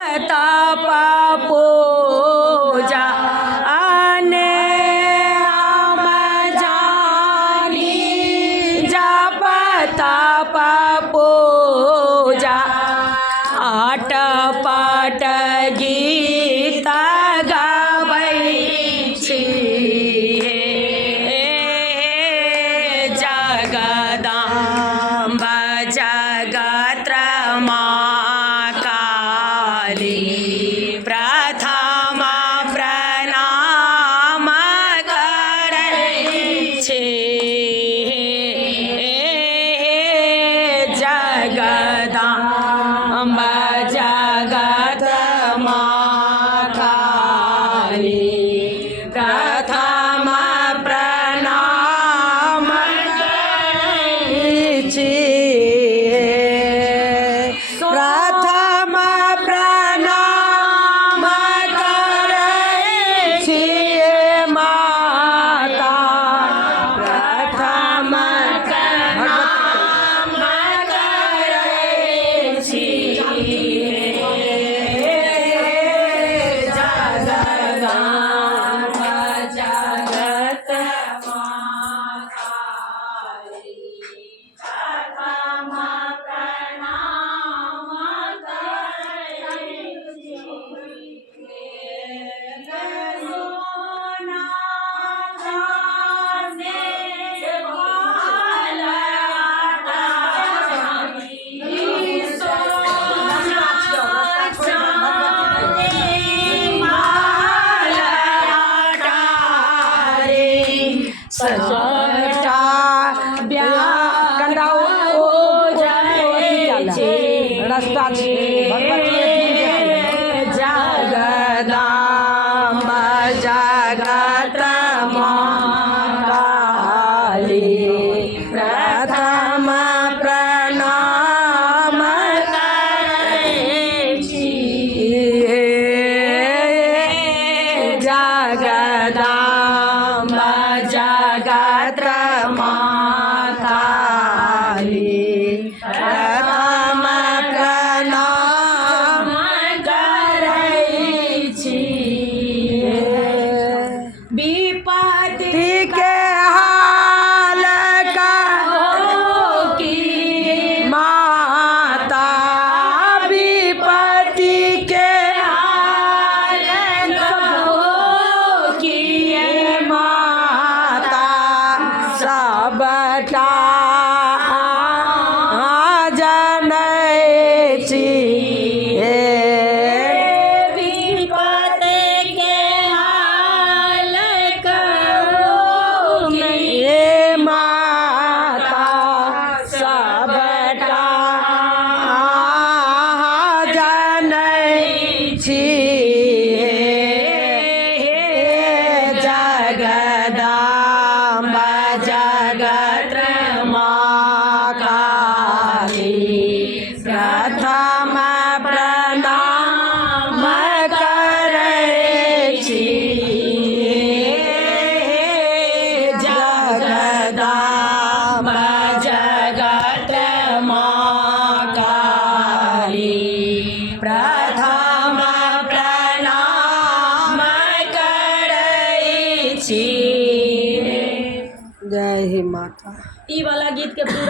તપ પૂજા અને આમ જાની જપ તપ પૂજા અટપટ ગીત ગાવૈ છીએ જગદાંબ જગત્રમાં પ્રથમ પ્રણામ કરે છે જગદાંબ જગતમાં ખાલી પ્રથમ પ્રણામ કરે છે પ્રથમ પ્રણામ કરે છીએ માતા પ્રથમ પ્રણામ કરે છીએ જગદાંબ જગતમાં ખાલી પ્રથમ પ્રણામ રસ્તા છે જગદાંબ જગતમાં કાલી પ્રથમ પ્રણામ કરે છીએ જગદાંબ જગતમાં કાલી પ્રથમ પ્રણામ કરે છીએ વિપત્તિ કે હાલ કહો કી માતા વિપત્તિ કે હાલ કહો કી માતા सबटा जानै छियै विपत्ति के हाल कहू हे माता सबटा जानै छियै जगदांब जगतમાં કાલી પ્રથમ પ્રણામ કરે છીએ જગદાંબ જગતમાં કાલી પ્રથમ પ્રણામ કરે છીએ जय ही माता। ई वाला गीत के